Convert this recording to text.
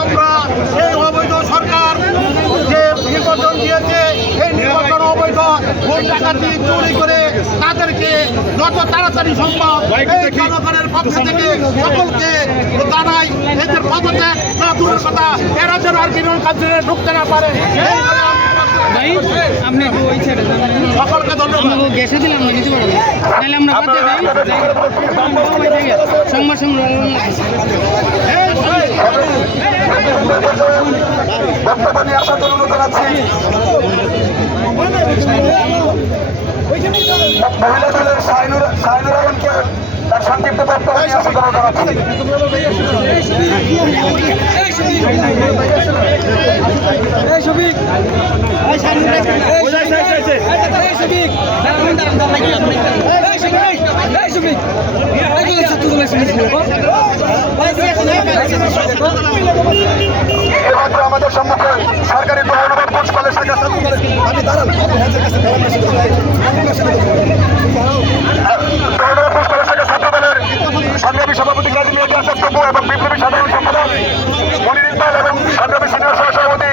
আমরা এই অবৈধ সরকার যে নির্বাচন দিয়েছে এই নির্বাচন অবৈধ ভোট ডাকাতি চুরি করে তাদেরকে যত তাড়াতাড়ি সম্ভব এই জনগণের পক্ষ থেকে সকলকে জানাই এদের পদত্যাগ না দূরের কথা এরা যেন আর বিরোধী কাজে ঢুকতে না পারে। ভাই আপনি একটু ওই ছেড়ে সকলকে ধন্যবাদ। আমরা গ্যাসে দিলাম না নিতে পারবেন তাহলে আমরা বাদ দিয়ে দিই সংবাদ সংগ্রহ মহিলা দলের শাহিনুর আলমকে তার সংক্ষিপ্ত বক্তব্য নিয়ে আসা করা জানাচ্ছি। আমাদের সম্মুখে সরকারি মহানগর কোচ কলেজ শাখা ছাত্রদলের সংগ্রামী সভাপতি কাজী মেহেদী হাসান টুকু এবং বিপ্লবী সাধারণ সম্পাদক মনির ইকবাল এবং সংগ্রামী সিনিয়র সহসভাপতি